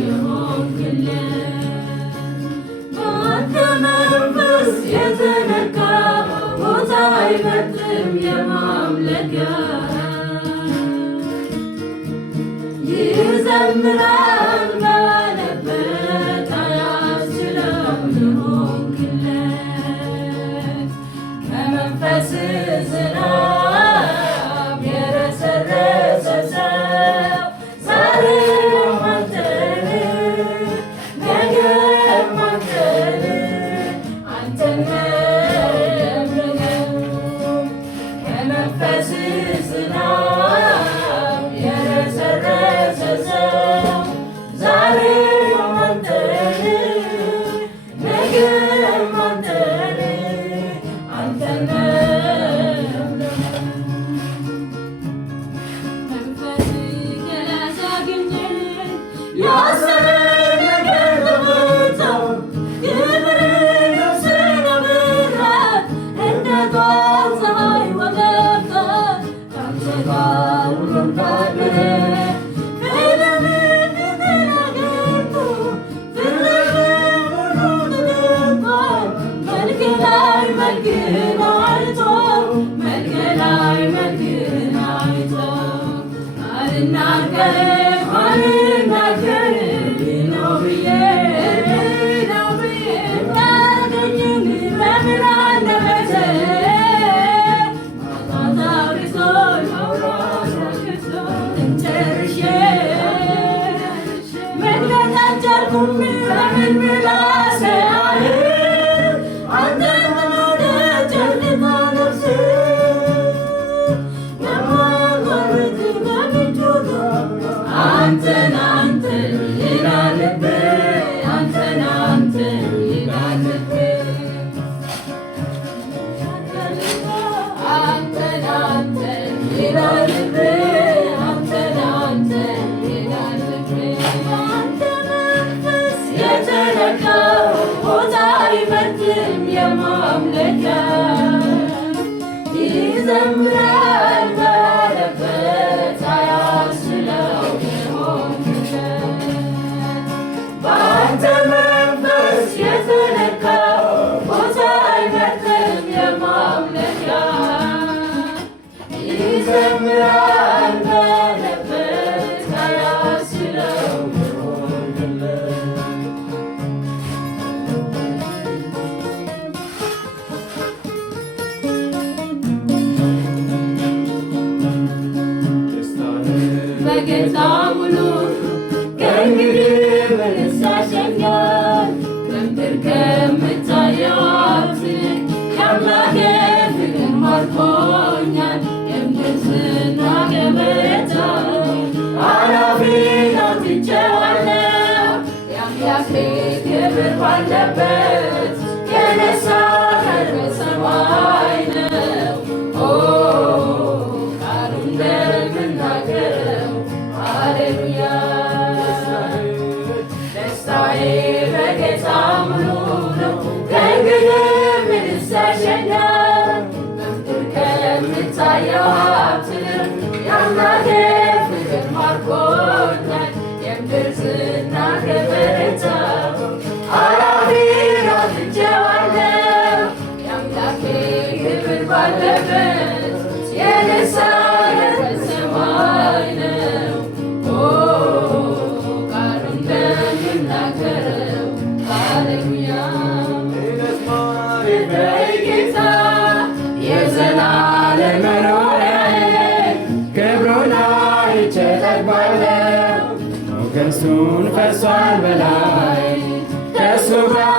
የሆንክለት በአንተ መንፈስ የተነካ ቦታ አይመርጥም የማምለኪያ ይዘምራል ባለበት አያስችለውም የሆንክለት ከመንፈስ ዝናብ የረሰረሰ ሰው ዛሬም አንተን ነገም አንተን አንተን ነው ከመንፈስ ዝናብ የረሰረሰ ሰው ዛሬም አንተን ነገም አንተን አንተን መንፈስ ያላገኘን ያሰረን ነገር በቦታው ክብርን ነፍስን አበራት እንደ ጠዋት ፀሐይ ወገግታ ካንተ ጋር ሁሉም ታደረ ፊልምን ተናገርኩ ፍቅርህን ሁሉ ተደንቋል መልክ ላይ መልክህን አይቶ መልክ ላይ መልክህን አይቶ አልናገርም አልናገርም ነው ብዬ እንዳገኝም በምን አንደበቴ ማጣት አብዝቶኝ ማውራት አቅቶኝ ጨርሼ መግለጥ አልቻልኩም በምን ምላሴ አንተን በመውደድ ጨልጣ ነፍሴ የማያቋርጥ በምቾቱ አንተን አንተን ይላል ልቤ አንተን አንተን ይላል ልቤ አንተን አንተን ይላል ልቤ አንተን አንተን ይላል ልቤ በአንተ መንፈስ የተነካው ቦታ አይመርጥም የማምለኪያ ይዘምራል ባለበት አያስችለው የሆንክለት በአንተ መንፈስ የተነካው ቦታ አይመርጥም የማምለኪያ ይዘምራል ባለበት አያስችለው የሆንክለት በጌታ ሙሉ ከእንግዲህ ምንስ ያሸኛል በምድር ከምታየው ሀብት የአምላኬ ፍቅር ማርኮኛል የምድር ዝና ገበታ አላፊ ናት ትቼዋለሁ የአምላኬ ክብር ባለበት የነሳ ከሰማይ ነው ቃሉ እንደምናገረው ሃሌሉያ ደስታዬ በጌታ ሙሉ ነው ከእንግዲህ ምንስ ያሸኛል በምድር ከምታየው ሀብት የአምላኬ ፍቅር ማርኮኛል የምድር ዝና ከበረታ አላፊ ናት ትቼዋለሁ የአምላኬ ክብር ባለበት የነሳ ከሰማይ ነው ቃሉ እንደሚናገረው ሃሌሉያ ጌታ የዘላለም መኖሪያዬ ክብሩን አይቼ ጠግባለሁ ሞገሱን ፈሷል በላይ ከእሱ ጋር